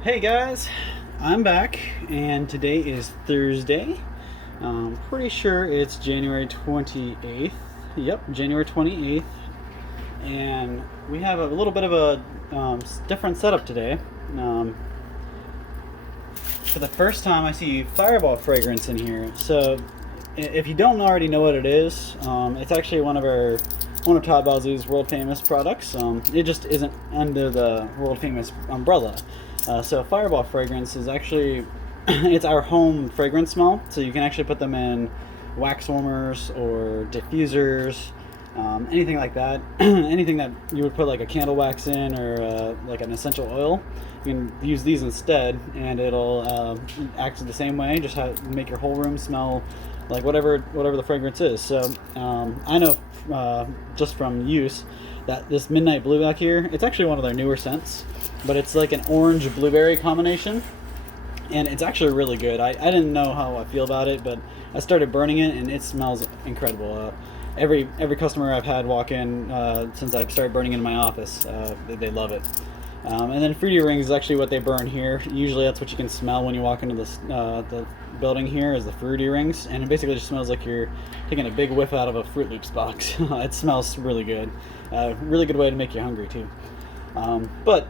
Hey guys, I'm back, and today is Thursday. Pretty sure it's January 28th. Yep, January 28th. And we have a little bit of a different setup today. Um, for the first time, I see Fireball fragrance in here. So, if you don't already know what it is, it's actually one of Todd Bosley's world famous products. It just isn't under the world famous umbrella. So Fireball fragrance is actually it's our home fragrance smell. So you can actually put them in wax warmers or diffusers, anything like that. Anything that you would put like a candle wax in or like an essential oil. You can use these instead, and it'll act the same way. Just make your whole room smell like whatever the fragrance is. So I know just from use that this Midnight Blue back here, it's actually one of their newer scents, but it's like an orange blueberry combination, and it's actually really good. I didn't know how I feel about it, but I started burning it, and it smells incredible. Every customer I've had walk in since I've started burning in my office, they love it. And then Fruity Rings is actually what they burn here. Usually that's what you can smell when you walk into the building here is the Fruity Rings, and it basically just smells like you're taking a big whiff out of a Fruit Loops box. It smells really good. Really good way to make you hungry too. But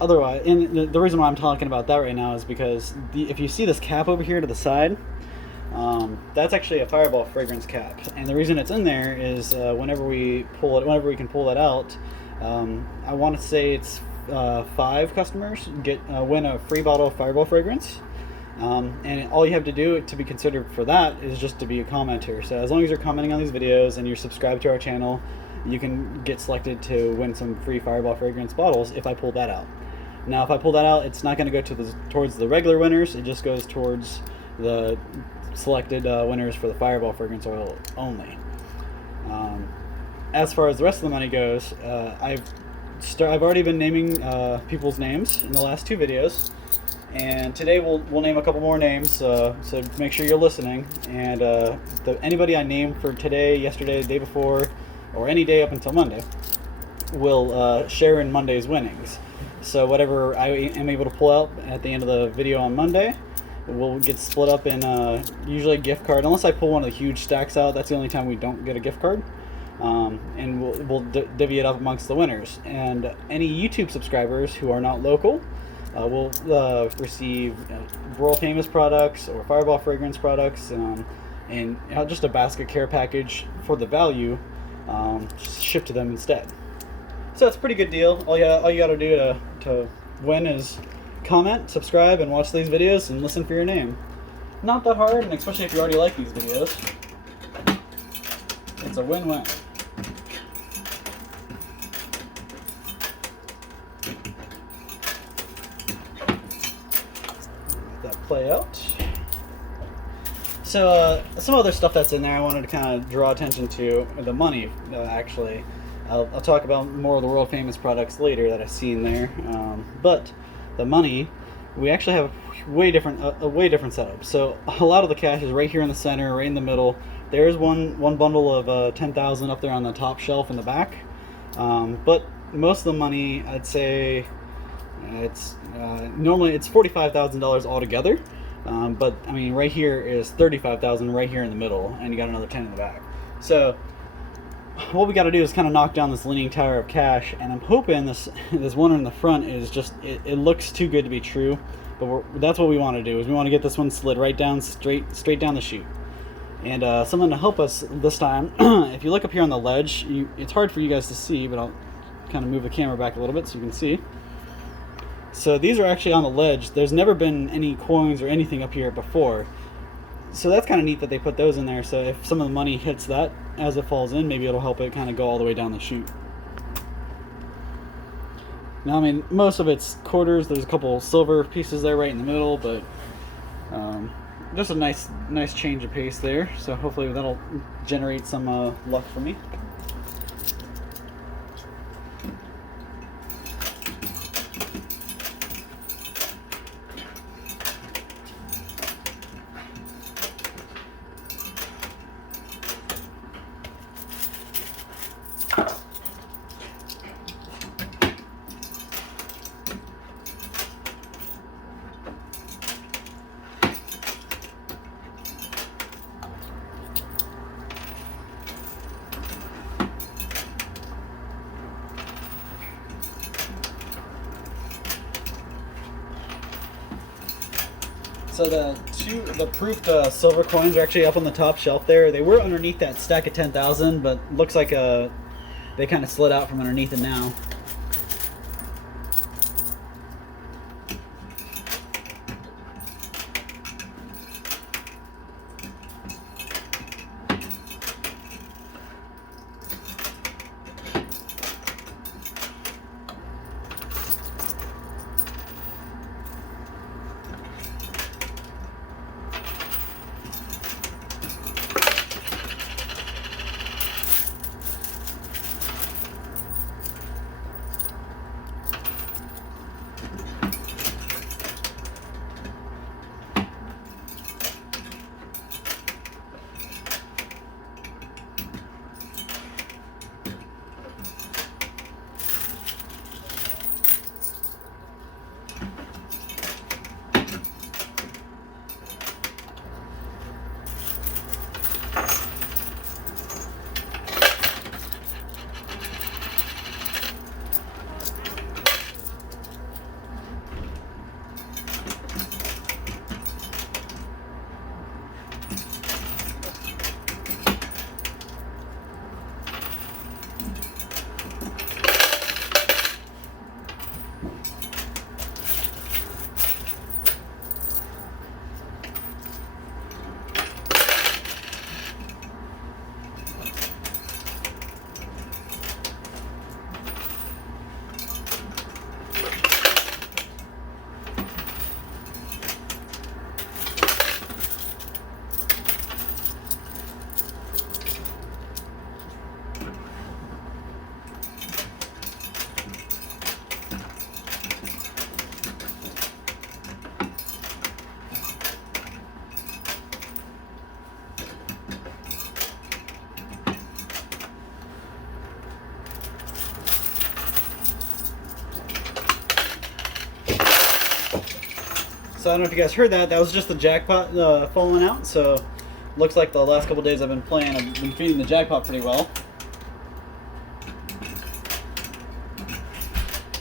otherwise, and the reason why I'm talking about that right now is because if you see this cap over here to the side, that's actually a Fireball fragrance cap, and the reason it's in there is whenever we can pull that out. I want to say it's 5 customers win a free bottle of Fireball fragrance. And all you have to do to be considered for that is just to be a commenter. So as long as you're commenting on these videos and you're subscribed to our channel, you can get selected to win some free Fireball fragrance bottles if I pull that out. Now, if I pull that out, it's not going to go towards the regular winners. It just goes towards the selected winners for the Fireball fragrance oil only. As far as the rest of the money goes, I've already been naming people's names in the last 2 videos, and today we'll name a couple more names. So make sure you're listening. And anybody I name for today, yesterday, the day before, or any day up until Monday, will share in Monday's winnings. So whatever I am able to pull out at the end of the video on Monday will get split up in usually a gift card. Unless I pull one of the huge stacks out, that's the only time we don't get a gift card. And we'll divvy it up amongst the winners. And any YouTube subscribers who are not local will receive world famous products or Fireball fragrance products, and just a basket care package for the value shipped to them instead. So it's a pretty good deal. All you got to do to win is comment, subscribe, and watch these videos and listen for your name. Not that hard, and especially if you already like these videos, it's a win-win. Let that play out. So some other stuff that's in there I wanted to kind of draw attention to. The money, actually. I'll talk about more of the world famous products later that I've seen there. But the money, we actually have a way different setup. So a lot of the cash is right here in the center, right in the middle. There's one bundle of 10,000 up there on the top shelf in the back. But most of the money, I'd say, it's normally it's $45,000 altogether. But I mean, right here is 35,000 right here in the middle, and you got another 10 in the back. So what we got to do is kind of knock down this leaning tower of cash, and I'm hoping this one in the front is just it looks too good to be true, but that's what we want to do. Is we want to get this one slid right down straight down the chute. And something to help us this time, if you look up here on the ledge, it's hard for you guys to see, but I'll kind of move the camera back a little bit so you can see. So these are actually on the ledge. There's never been any coins or anything up here before. So that's kind of neat that they put those in there. So if some of the money hits that as it falls in, maybe it'll help it kind of go all the way down the chute. Now, I mean, most of it's quarters. There's a couple silver pieces there right in the middle, but just a nice change of pace there. So hopefully that'll generate some luck for me. So the proofed silver coins are actually up on the top shelf there. They were underneath that stack of 10,000, but looks like they kind of slid out from underneath it now. So I don't know if you guys heard that. That was just the jackpot falling out. So looks like the last couple days I've been playing, I've been feeding the jackpot pretty well.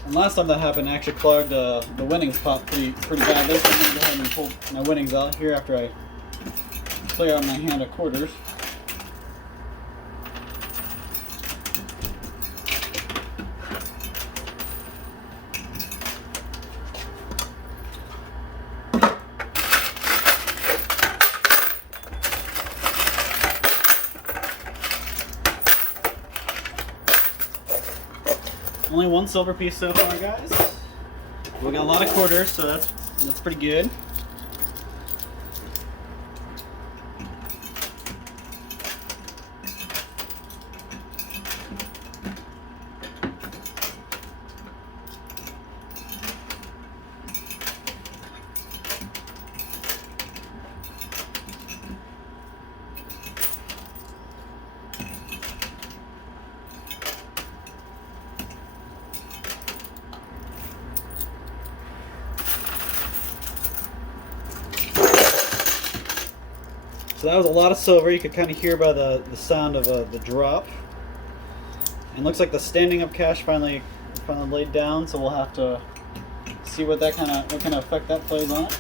And last time that happened, I actually clogged the winnings pot pretty badly. So I'm going to go ahead and pull my winnings out here after I clear out my hand of quarters. Only one silver piece so far, guys. We got a lot of quarters, so that's pretty good. So that was a lot of silver. You could kind of hear by the sound of the drop. And looks like the standing up cash finally laid down. So we'll have to see what kind of effect that plays on it.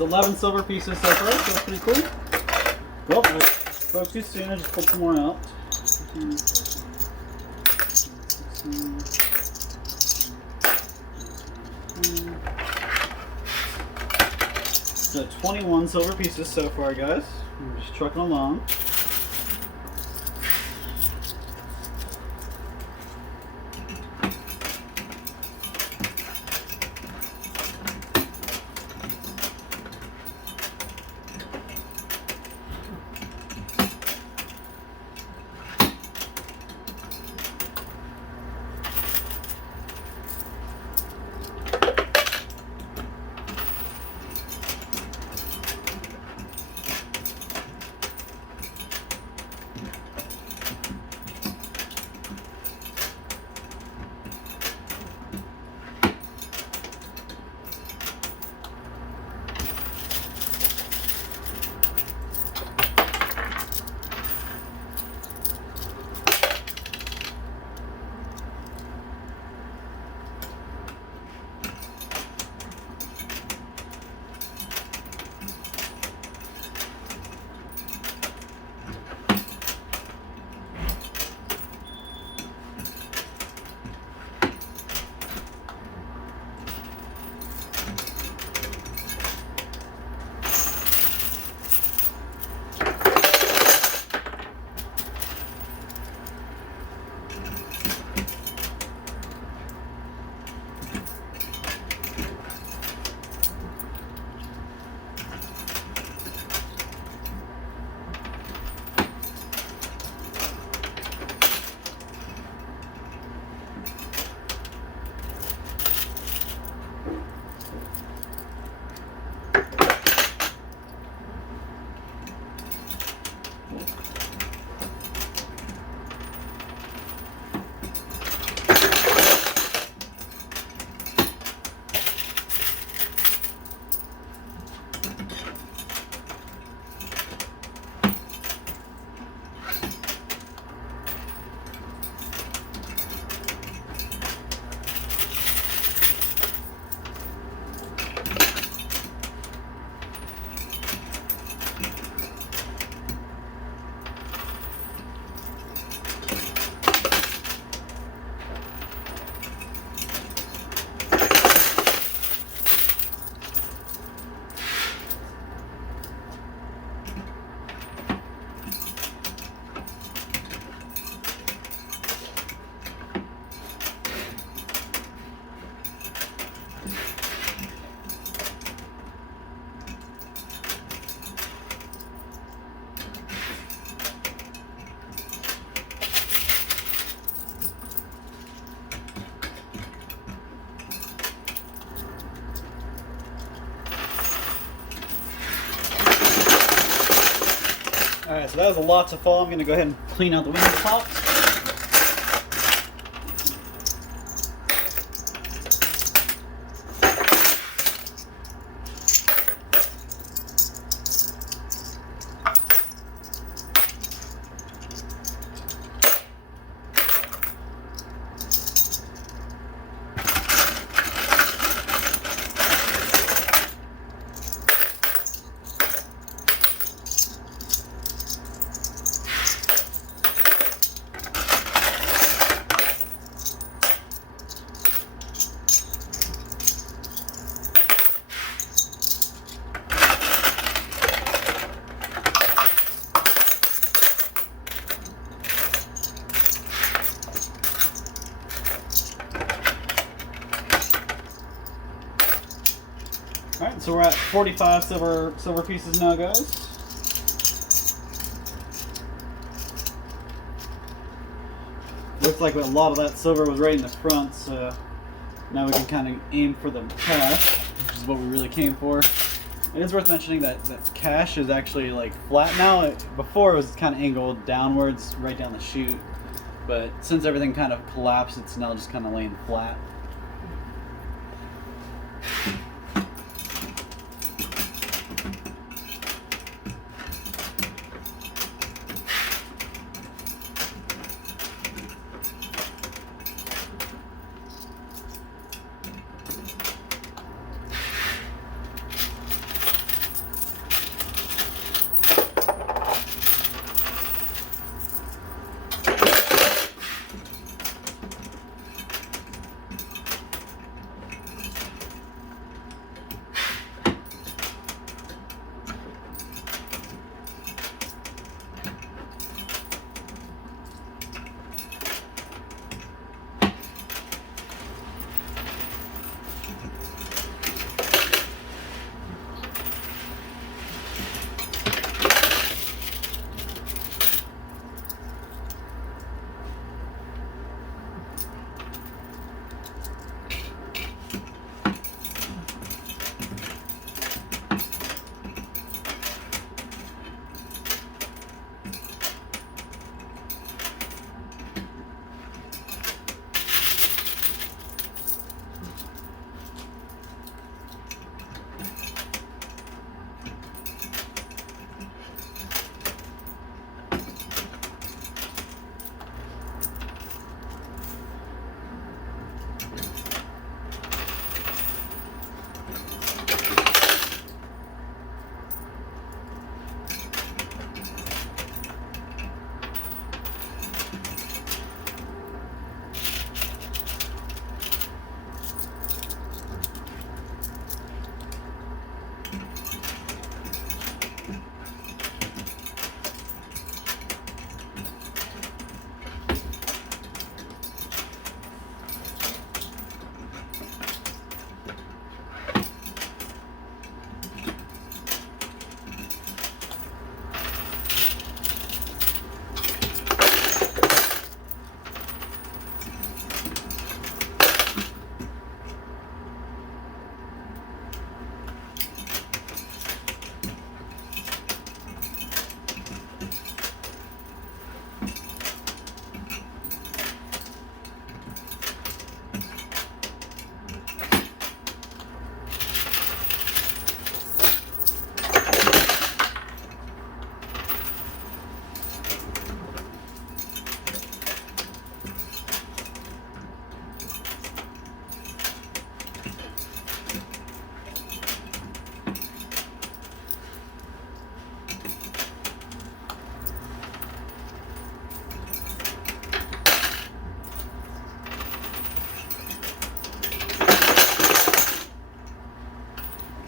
It's 11 silver pieces so far, so that's pretty cool. Well, we spoke too soon. I just pulled some more out. 15, 16, 17. So 21 silver pieces so far, guys. We're just trucking along. Alright, so that was a lot to fall. I'm going to go ahead and clean out the window tops. Alright, so we're at 45 silver pieces now, guys. Looks like a lot of that silver was right in the front, so now we can kind of aim for the cash, which is what we really came for. It is worth mentioning that cash is actually like flat now. Before it was kind of angled downwards, right down the chute, but since everything kind of collapsed, it's now just kind of laying flat.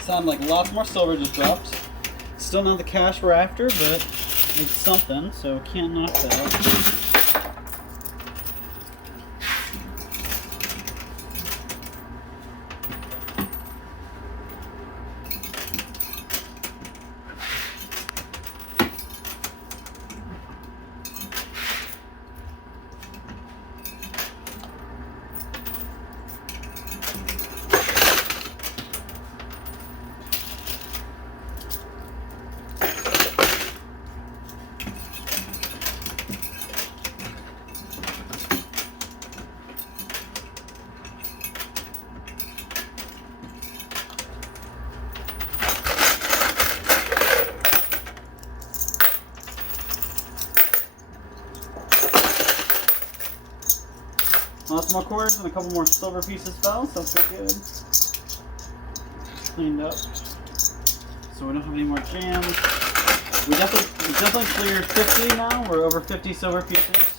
Sound like lots more silver just dropped. Still not the cash we're after, but it's something, so can't knock that. Lots more quarters and a couple more silver pieces fell, so that's good. Cleaned up. So we don't have any more jams. We definitely cleared 50 now. We're over 50 silver pieces.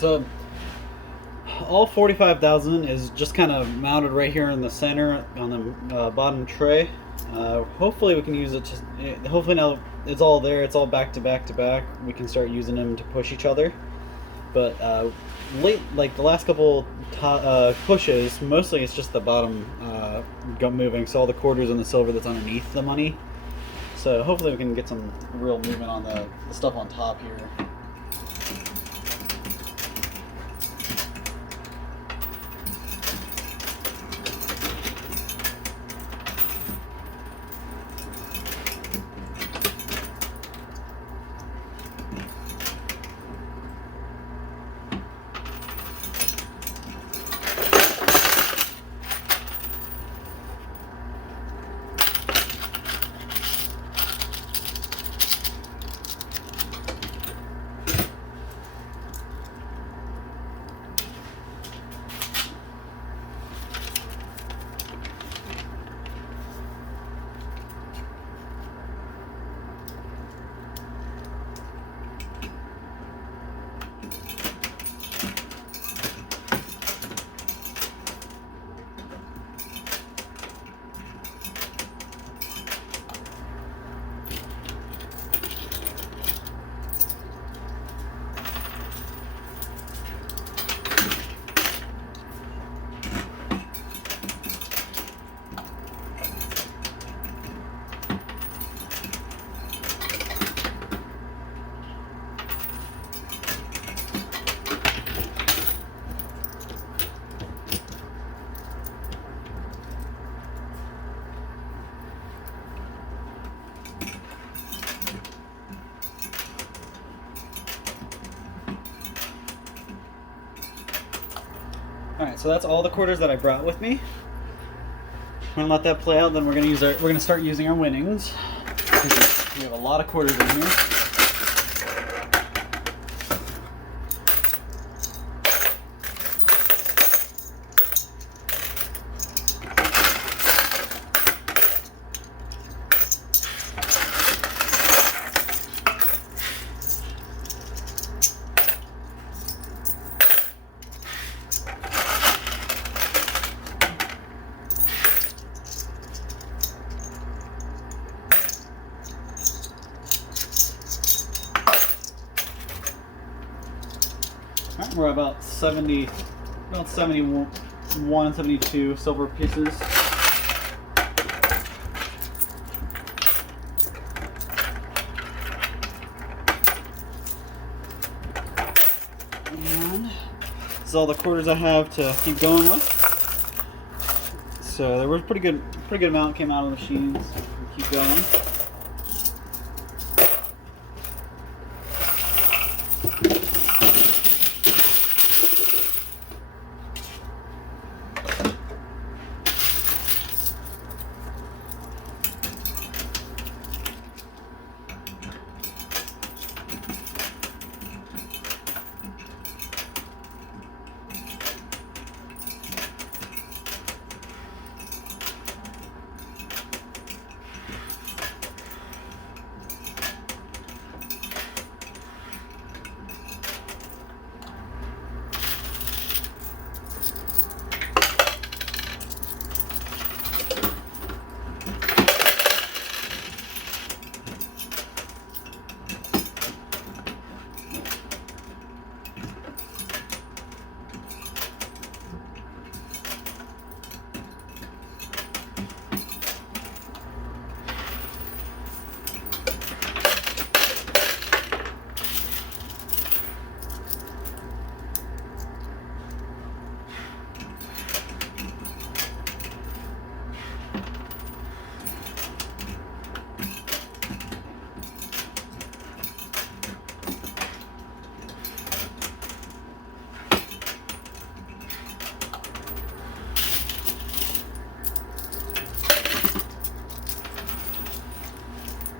So all 45,000 is just kind of mounted right here in the center on the bottom tray. Hopefully we can use it to, hopefully now it's all there, it's all back to back to back, we can start using them to push each other. But like the last couple pushes, mostly it's just the bottom moving, so all the quarters and the silver that's underneath the money. So hopefully we can get some real movement on the stuff on top here. Alright, so that's all the quarters that I brought with me. We're gonna let that play out, then we're gonna start using our winnings. We have a lot of quarters in here. Alright, we're about 71, 72 silver pieces. And this is all the quarters I have to keep going with. So there was pretty good amount came out of the machines. Keep going.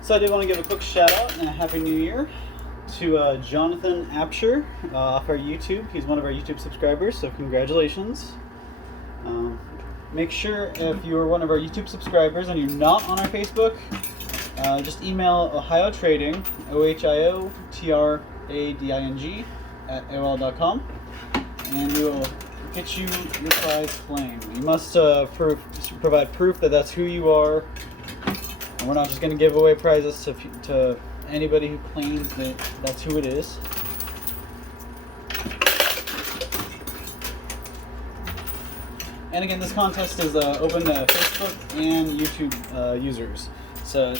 So I did want to give a quick shout out and a Happy New Year to Jonathan Apsher off our YouTube. He's one of our YouTube subscribers, so congratulations. Make sure if you're one of our YouTube subscribers and you're not on our Facebook, just email Ohio Trading, OHIO TRADING, @AOL.com, and we will get you your prize claim. You must provide proof that that's who you are, and we're not just going to give away prizes to anybody who claims that that's who it is. And again, this contest is open to Facebook and YouTube users. So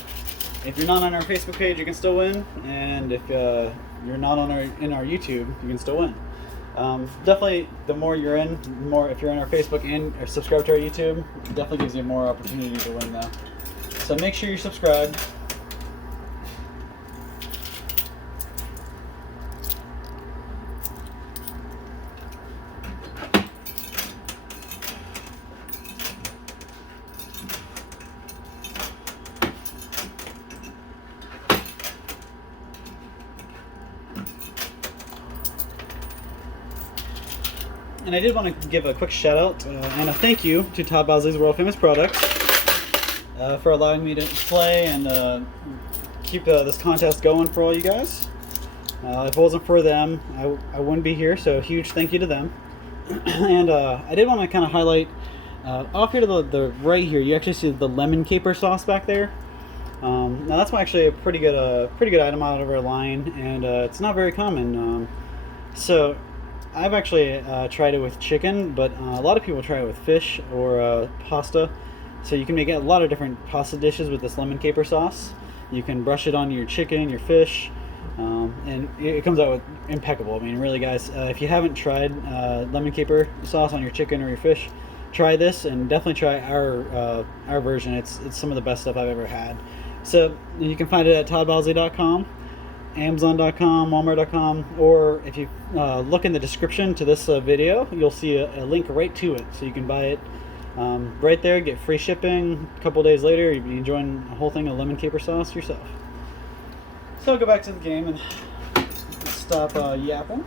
if you're not on our Facebook page, you can still win, and if you're not in our YouTube, you can still win. Definitely, the more you're in, the more if you're on our Facebook and or subscribe to our YouTube, it definitely gives you more opportunity to win though. So make sure you're subscribed. And I did want to give a quick shout out and a thank you to Todd Bosley's World Famous Products for allowing me to play and keep this contest going for all you guys. If it wasn't for them, I wouldn't be here, so a huge thank you to them. And I did want to kind of highlight off here to the right here, you actually see the lemon caper sauce back there. Now that's actually a pretty good item out of our line, and it's not very common. So I've actually tried it with chicken, but a lot of people try it with fish or pasta. So you can make a lot of different pasta dishes with this lemon caper sauce. You can brush it on your chicken, your fish, and it comes out with impeccable. I mean, really, guys, if you haven't tried lemon caper sauce on your chicken or your fish, try this, and definitely try our version. It's some of the best stuff I've ever had. So you can find it at toddbosley.com. Amazon.com, Walmart.com, or if you look in the description to this video, you'll see a link right to it, so you can buy it right there, get free shipping. A couple days later, you'll be enjoying a whole thing of lemon caper sauce yourself. So I'll go back to the game and stop yapping.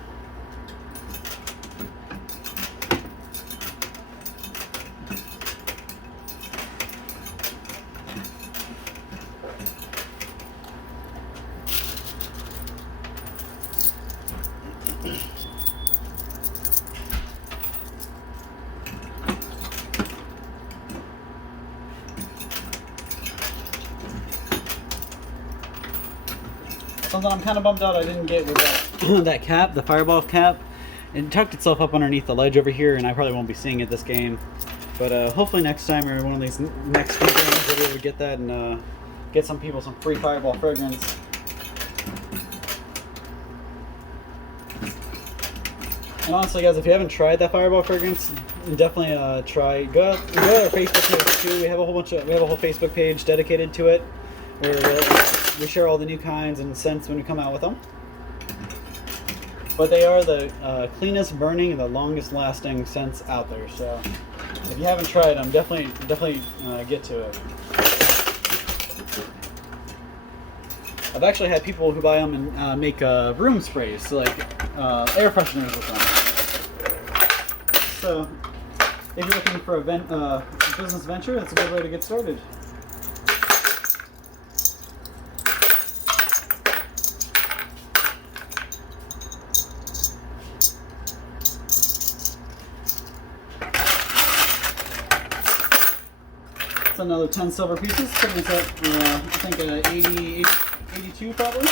Something I'm kind of bummed out I didn't get was that cap, the fireball cap. It tucked itself up underneath the ledge over here, and I probably won't be seeing it this game. But hopefully next time or one of these next few games we'll be able to get that and get some people some free fireball fragrance. And honestly, guys, if you haven't tried that fireball fragrance, definitely try. Go out to our Facebook page too. We have a whole Facebook page dedicated to it, where we share all the new kinds and scents when we come out with them. But they are the cleanest burning and the longest lasting scents out there. So if you haven't tried them, definitely get to it. I've actually had people who buy them and make room sprays, so like air fresheners with them. So if you're looking for a business venture, that's a good way to get started. It's another 10 silver pieces, putting us at, I think, 82 probably.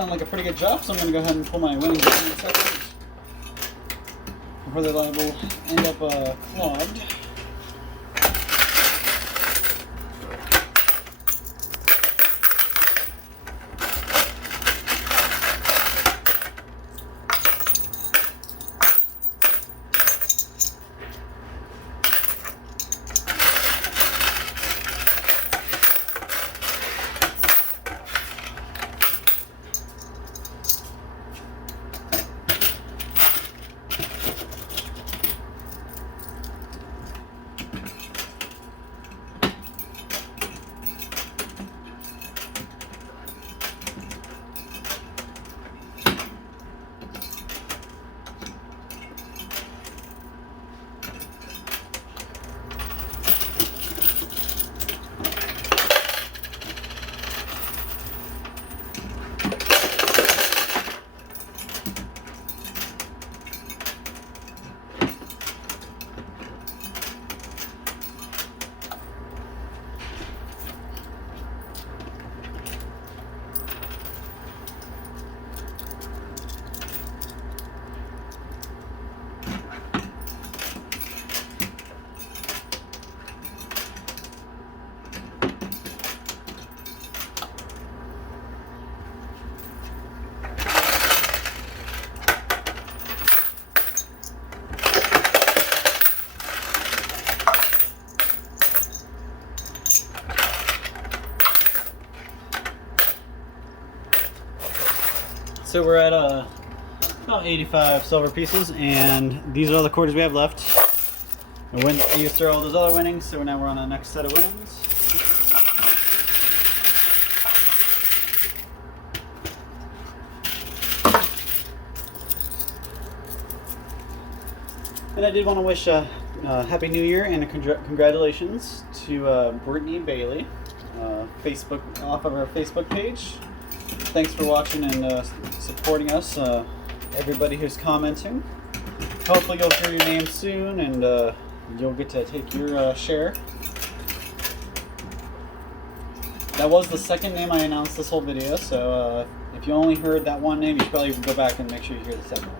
sound like a pretty good job, so I'm going to go ahead and pull my winnings out in a second. Before they will end up clogged. So we're at about 85 silver pieces, and these are all the quarters we have left. I used through all those other winnings, so now we're on the next set of winnings. And I did want to wish a Happy New Year and a congratulations to Brittany Bailey, Facebook off of our Facebook page. Thanks for watching and supporting us, everybody who's commenting. Hopefully you'll hear your name soon, and you'll get to take your share. That was the second name I announced this whole video, so if you only heard that one name, you should probably go back and make sure you hear the second one.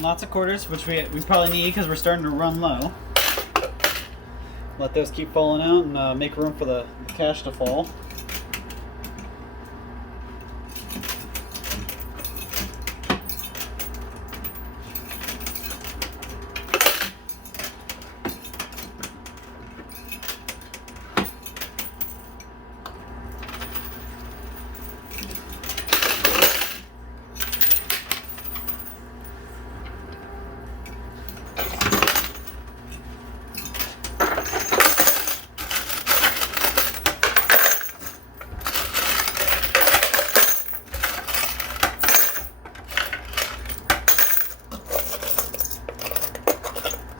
Lots of quarters, which we probably need because we're starting to run low. Let those keep falling out and make room for the cash to fall.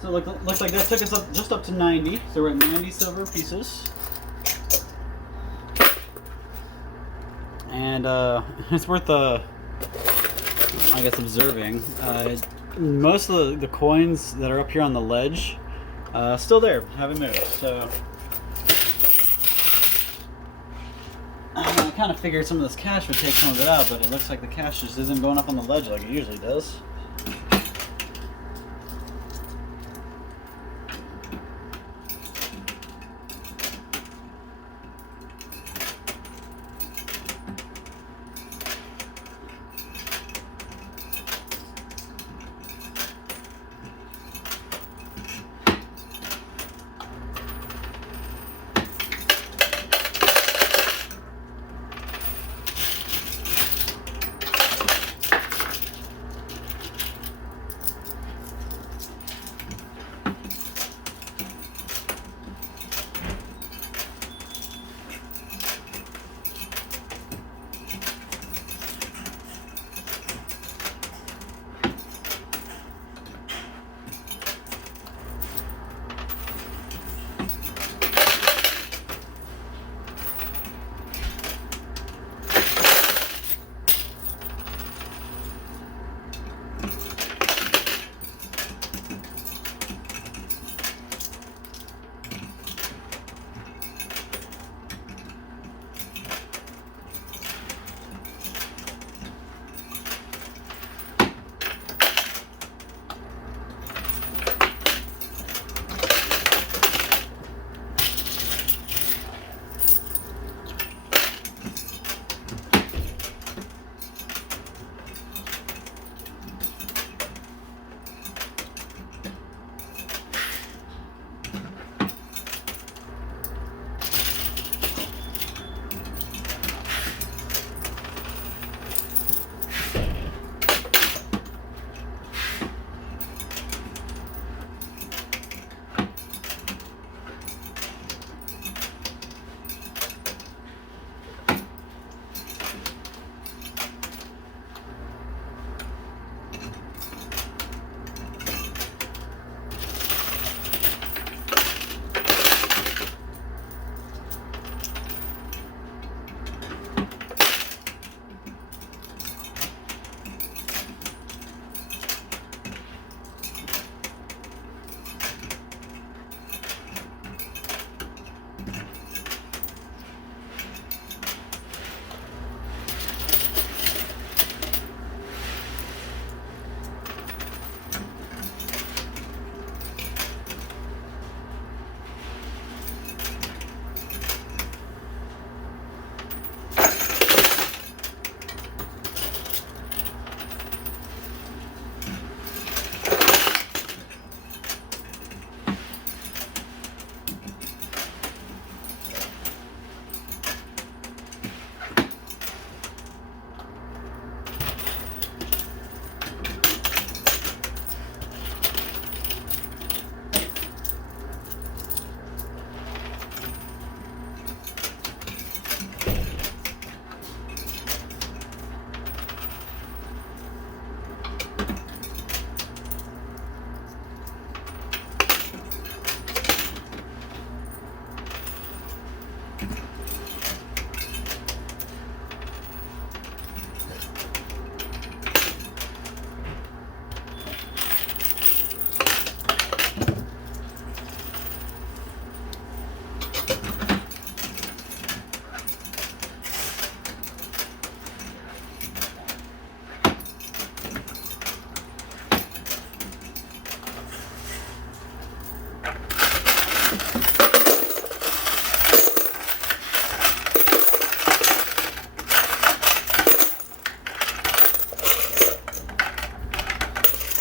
So looks like that took us up just up to 90. So we're at 90 silver pieces. And it's worth, I guess, observing. Most of the coins that are up here on the ledge, still there, haven't moved. So I kind of figured some of this cash would take some of it out, but it looks like the cash just isn't going up on the ledge like it usually does.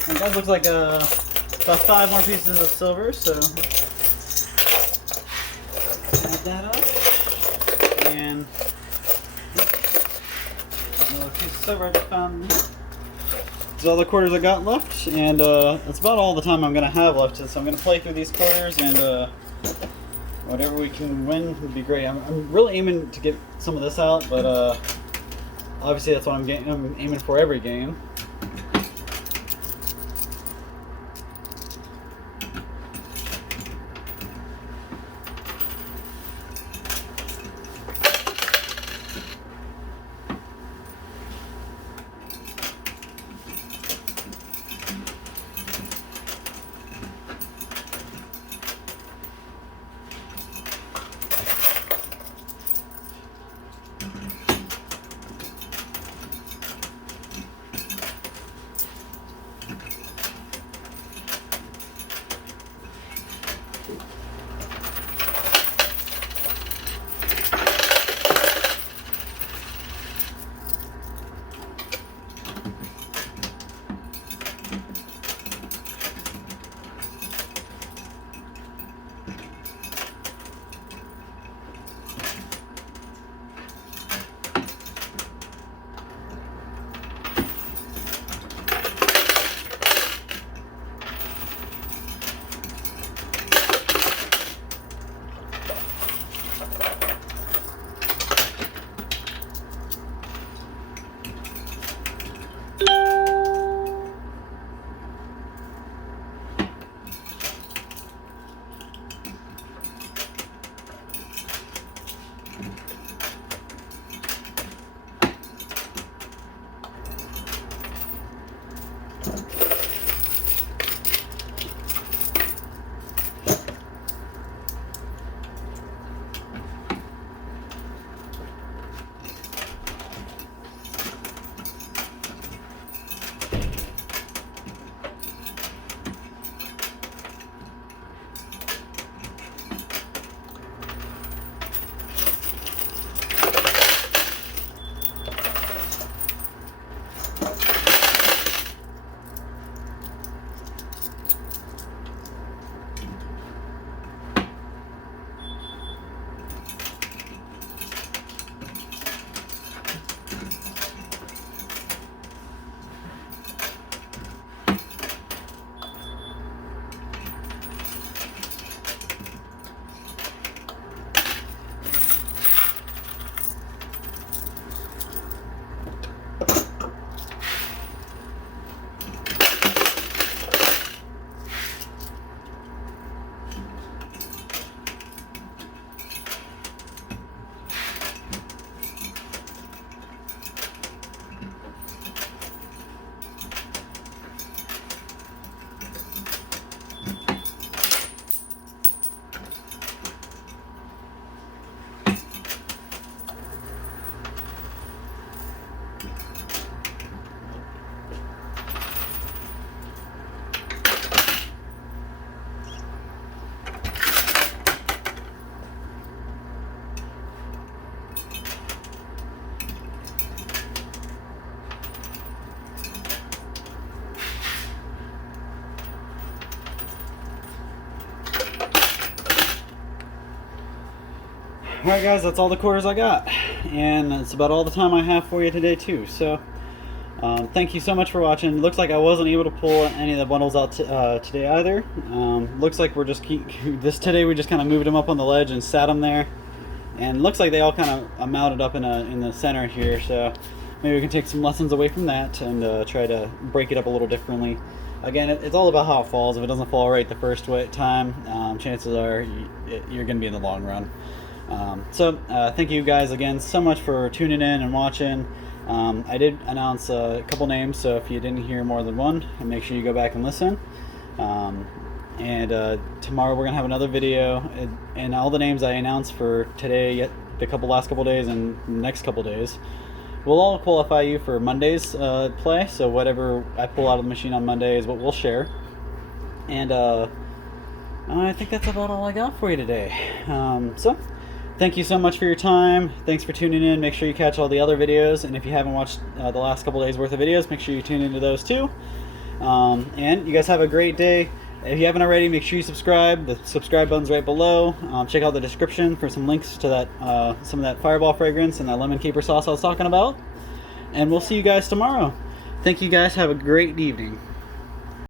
And that looks like about 5 more pieces of silver, so add that up. And another piece of silver I just found. These are all the quarters I got left, and that's about all the time I'm going to have left. So I'm going to play through these quarters, and whatever we can win would be great. I'm really aiming to get some of this out, but obviously that's what I'm aiming for every game. Alright guys, that's all the quarters I got. And it's about all the time I have for you today too. So, thank you so much for watching. Looks like I wasn't able to pull any of the bundles out today either. Looks like we're just today we just kind of moved them up on the ledge and sat them there. And looks like they all kind of mounted up in the center here. So maybe we can take some lessons away from that and try to break it up a little differently. Again, it's all about how it falls. If it doesn't fall right the first time, chances are you're going to be in the long run. Thank you guys again so much for tuning in and watching. I did announce a couple names, so if you didn't hear more than one, make sure you go back and listen. Tomorrow we're going to have another video, and all the names I announced for today, the last couple days, and the next couple days will all qualify you for Monday's play. So whatever I pull out of the machine on Monday is what we'll share. And I think that's about all I got for you today. Thank you so much for your time. Thanks for tuning in. Make sure you catch all the other videos, and if you haven't watched the last couple days worth of videos, make sure you tune into those too. And you guys have a great day. If you haven't already, make sure you subscribe. The subscribe button's right below. Check out the description for some links to that some of that Fireball fragrance and that lemon caper sauce I was talking about. And we'll see you guys tomorrow. Thank you guys. Have a great evening.